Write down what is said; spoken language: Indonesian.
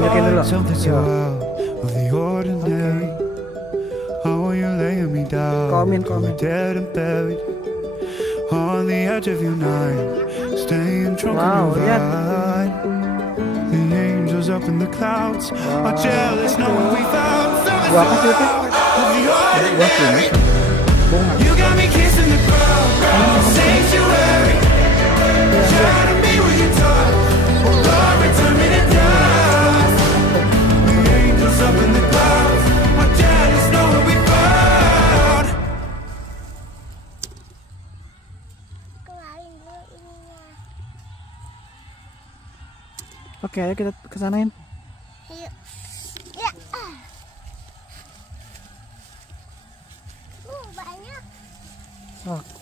tunjukin dulu. Yo. Komen. Wow, lihat. Gua kasih itu. Gua sini. Oke, ayo kita kesanain. Ya. Banyak. Oh.